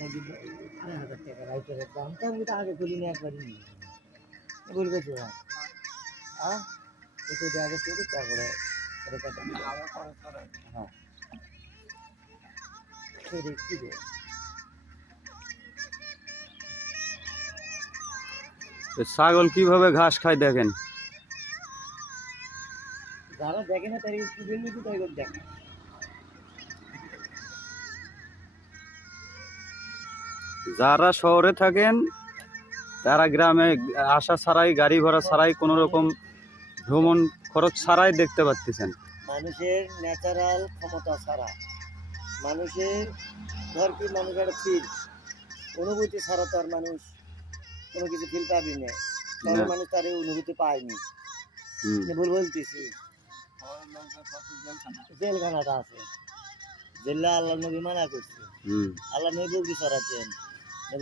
নাকি 6,000 টাকা রাইটারের দাম তা আমি তো আগে খুলিনি একবারই নিয়ে বলবে তো হ্যাঁ এটা আগে শুরু তারপরে হ্যাঁ সেটা কি রে ছাগল কিভাবে ঘাস খায় দেখেন। যারা দেখে না তারা কি বলবি তো তাই দেখে যারা শহরে থাকেন তারা গ্রামে আসা ছাড়াই গাড়ি ভাড়া ছাড়াই কোনো রকম ভ্রমণ খরচ ছাড়াই দেখতে পাচ্ছেন। মানুষের ন্যাচারাল ক্ষমতা ছাড়া মানুষের ধর কি মানুষের ফিল অনুভূতি ছাড়া তো আর মানুষ কোনো কিছু ফিল পাবি না তাহলে মানুষ তার অনুভূতি পায়নি ভুল বলতেছি জেলখানাটা আছে জেলা আল্লাহ নবী মানা করছে আল্লাহ নবী বগরি চড়াতেন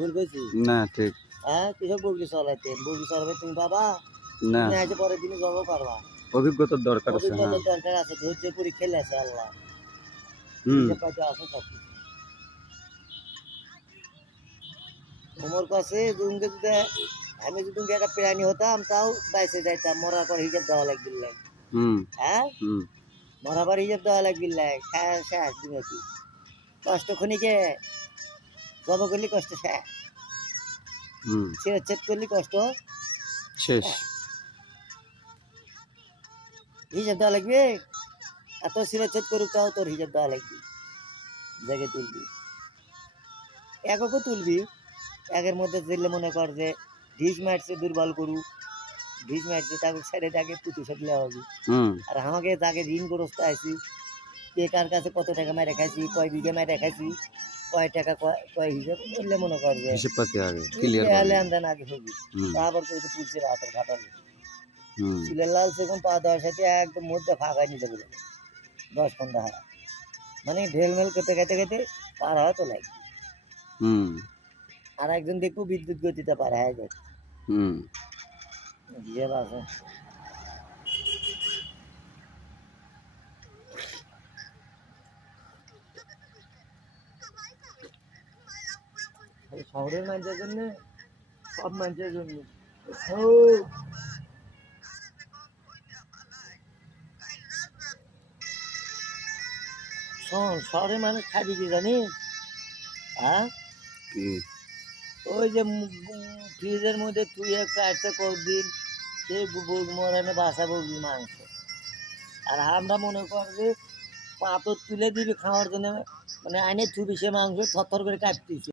ভুল কইছি না ঠিক হ্যাঁ কৃষক বগরি চড়াতেন বগরি চড়াবে তুমি বাবা না তুমি আজ পরের দিনে জব পারবা অভিজ্ঞতার দরকার আছে। অভিজ্ঞতার দরকার আছে ধৈর্য পরীক্ষা লেছে আল্লাহ আছে সব তোমার কাছে আমি যদি একটা প্রাণী হতাম তাও বাইসে যাইতাম মরার পর হিসাব দেওয়া লাগবে হ্যাঁ মরার পর হিসাব দেওয়া লাগবে শেষ দিনে কি কষ্ট খনিকে জব করলি কষ্ট শেষ ছেদ করলি কষ্ট শেষ হিসাব দেওয়া লাগবে এত ছেদ করুক তাও তোর হিসাব দেওয়া লাগবে জায়গায় তুলবি এককে তুলবি একের মধ্যে দিলে মনে কর যে ঢিস মারছে দুর্বল করু ঢিস মারছে তাকে ছেড়ে তাকে পুঁতি সাপলে হবে আর আমাকে তাকে ঋণগ্রস্ত আছি কে কার কাছে কত টাকা মেরে খাইছি কয় বিঘে মেরে খাইছি কয় টাকা কয় হিসাব করলে মনে কর যে লেনদেন আগে হবি তারপর তো পুলছে হাতের ঘাটালে চুলের লাল সেখন পা দেওয়ার সাথে একদম মধ্যে ফাঁকায় নিতে বলে 10-15 হারা মানে ঢেলমেল করতে খেতে খেতে পার হয় তো লাগে আর একজন দেখবো বিদ্যুৎ গতিতে পার হয়ে যায় শহরের মানুষের জন্য সব মানুষের জন্য শহরের মানুষ খাবি কি জানিস হ্যাঁ ওই যে ফ্রিজের মধ্যে তুই কাটতে কদিন সেই মরানে বাসা বলবি মাংস আর আমরা মনে কর যে পাথর তুলে দিবি খাওয়ার জন্য মানে আইনে থুবি সে মাংস থরথর করে কাটতেছি